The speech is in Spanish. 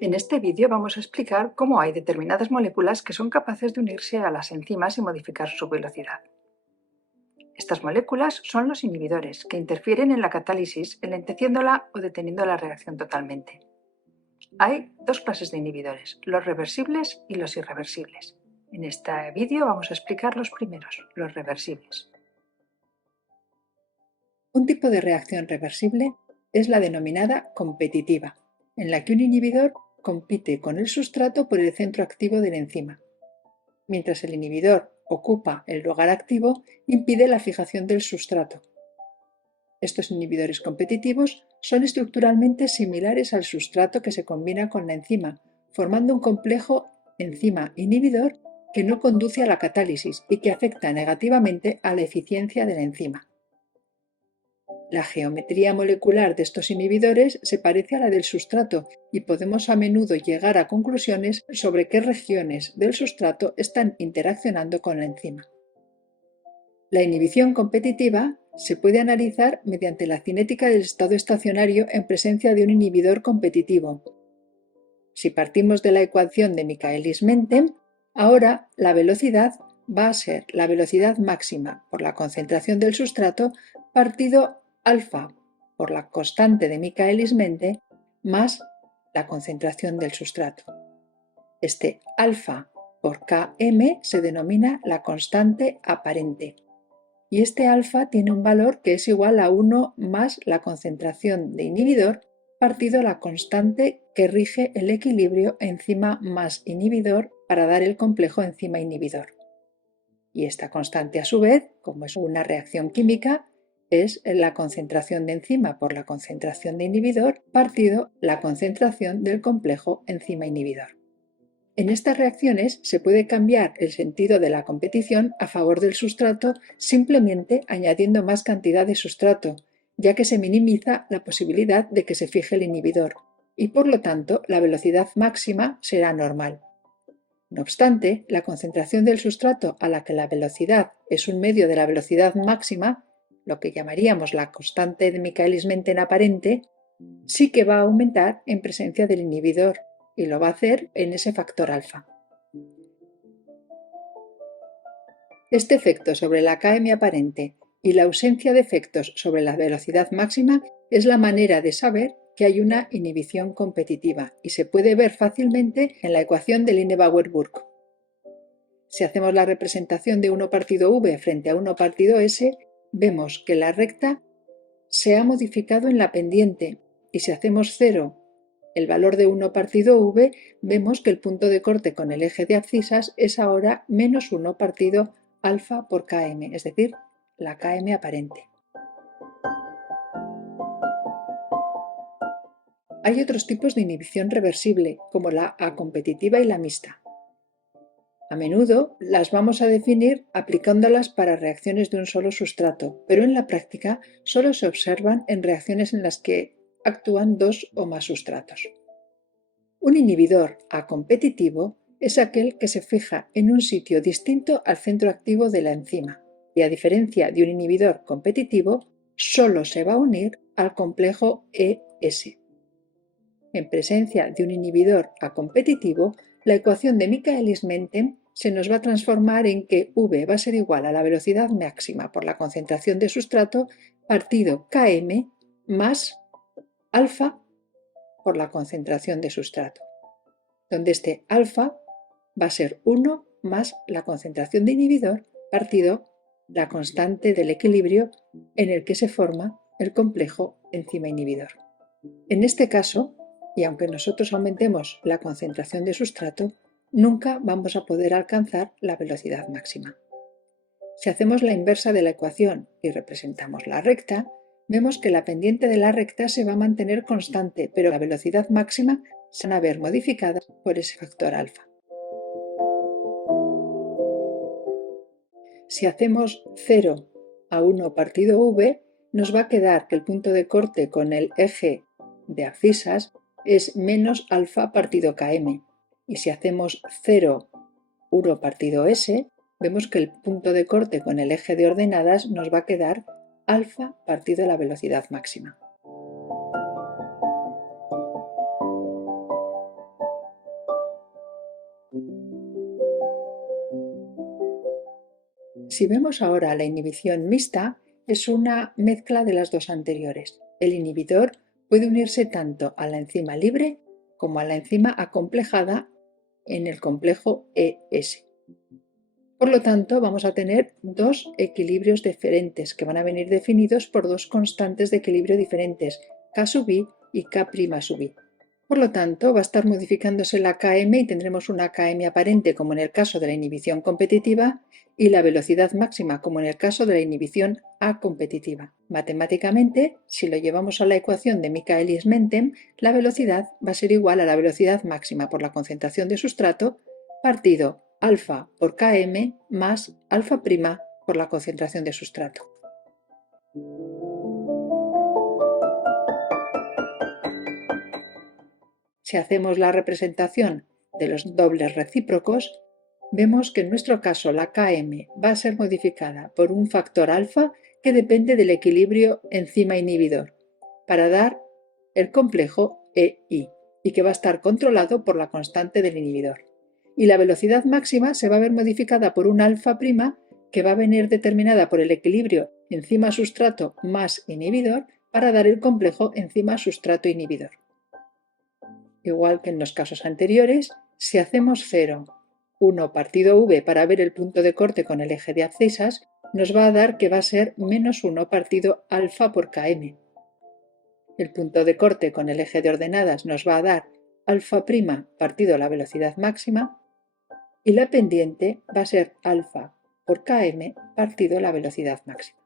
En este vídeo vamos a explicar cómo hay determinadas moléculas que son capaces de unirse a las enzimas y modificar su velocidad. Estas moléculas son los inhibidores, que interfieren en la catálisis, enlenteciéndola o deteniendo la reacción totalmente. Hay dos clases de inhibidores, los reversibles y los irreversibles. En este vídeo vamos a explicar los primeros, los reversibles. Un tipo de reacción reversible es la denominada competitiva, en la que un inhibidor compite con el sustrato por el centro activo de la enzima. Mientras el inhibidor ocupa el lugar activo, impide la fijación del sustrato. Estos inhibidores competitivos son estructuralmente similares al sustrato que se combina con la enzima, formando un complejo enzima-inhibidor que no conduce a la catálisis y que afecta negativamente a la eficiencia de la enzima. La geometría molecular de estos inhibidores se parece a la del sustrato y podemos a menudo llegar a conclusiones sobre qué regiones del sustrato están interaccionando con la enzima. La inhibición competitiva se puede analizar mediante la cinética del estado estacionario en presencia de un inhibidor competitivo. Si partimos de la ecuación de Michaelis-Menten, ahora la velocidad va a ser la velocidad máxima por la concentración del sustrato partido alfa por la constante de Michaelis-Menten más la concentración del sustrato. Este alfa por Km se denomina la constante aparente. Y este alfa tiene un valor que es igual a 1 más la concentración de inhibidor partido la constante que rige el equilibrio enzima más inhibidor para dar el complejo enzima-inhibidor. Y esta constante a su vez, como es una reacción química, es la concentración de enzima por la concentración de inhibidor partido la concentración del complejo enzima-inhibidor. En estas reacciones se puede cambiar el sentido de la competición a favor del sustrato simplemente añadiendo más cantidad de sustrato, ya que se minimiza la posibilidad de que se fije el inhibidor, y por lo tanto la velocidad máxima será normal. No obstante, la concentración del sustrato a la que la velocidad es un medio de la velocidad máxima, lo que llamaríamos la constante de Michaelis-Menten aparente, sí que va a aumentar en presencia del inhibidor, y lo va a hacer en ese factor alfa. Este efecto sobre la Km aparente y la ausencia de efectos sobre la velocidad máxima es la manera de saber que hay una inhibición competitiva y se puede ver fácilmente en la ecuación de Linebaugh-Burke. Si hacemos la representación de 1 partido v frente a 1 partido s, vemos que la recta se ha modificado en la pendiente y si hacemos 0 el valor de 1 partido v, vemos que el punto de corte con el eje de abscisas es ahora menos 1 partido alfa por Km, es decir, la Km aparente. Hay otros tipos de inhibición reversible, como la acompetitiva y la mixta. A menudo las vamos a definir aplicándolas para reacciones de un solo sustrato, pero en la práctica solo se observan en reacciones en las que actúan 2 o más sustratos. Un inhibidor acompetitivo es aquel que se fija en un sitio distinto al centro activo de la enzima y, a diferencia de un inhibidor competitivo, solo se va a unir al complejo ES. En presencia de un inhibidor acompetitivo, la ecuación de Michaelis-Menten se nos va a transformar en que V va a ser igual a la velocidad máxima por la concentración de sustrato partido Km más alfa por la concentración de sustrato, donde este alfa va a ser 1 más la concentración de inhibidor partido la constante del equilibrio en el que se forma el complejo enzima-inhibidor. En este caso, y aunque nosotros aumentemos la concentración de sustrato, nunca vamos a poder alcanzar la velocidad máxima. Si hacemos la inversa de la ecuación y representamos la recta, vemos que la pendiente de la recta se va a mantener constante, pero la velocidad máxima se va a ver modificada por ese factor alfa. Si hacemos 0 a 1 partido v, nos va a quedar que el punto de corte con el eje de abscisas es menos alfa partido Km. Y si hacemos 0, 1 partido s, vemos que el punto de corte con el eje de ordenadas nos va a quedar alfa partido la velocidad máxima. Si vemos ahora la inhibición mixta, es una mezcla de las dos anteriores. El inhibidor puede unirse tanto a la enzima libre como a la enzima acomplejada en el complejo ES. Por lo tanto, vamos a tener dos equilibrios diferentes que van a venir definidos por dos constantes de equilibrio diferentes, K sub i y K' sub i. Por lo tanto, va a estar modificándose la Km y tendremos una Km aparente como en el caso de la inhibición competitiva y la velocidad máxima como en el caso de la inhibición acompetitiva. Matemáticamente, si lo llevamos a la ecuación de Michaelis-Menten, la velocidad va a ser igual a la velocidad máxima por la concentración de sustrato partido alfa por Km más alfa' por la concentración de sustrato. Si hacemos la representación de los dobles recíprocos, vemos que en nuestro caso la Km va a ser modificada por un factor alfa que depende del equilibrio enzima-inhibidor para dar el complejo EI y que va a estar controlado por la constante del inhibidor. Y la velocidad máxima se va a ver modificada por un alfa' que va a venir determinada por el equilibrio enzima-sustrato más inhibidor para dar el complejo enzima-sustrato-inhibidor. Igual que en los casos anteriores, si hacemos 0, 1 partido v para ver el punto de corte con el eje de abscisas, nos va a dar que va a ser menos 1 partido alfa por Km. El punto de corte con el eje de ordenadas nos va a dar alfa' partido la velocidad máxima y la pendiente va a ser alfa por Km partido la velocidad máxima.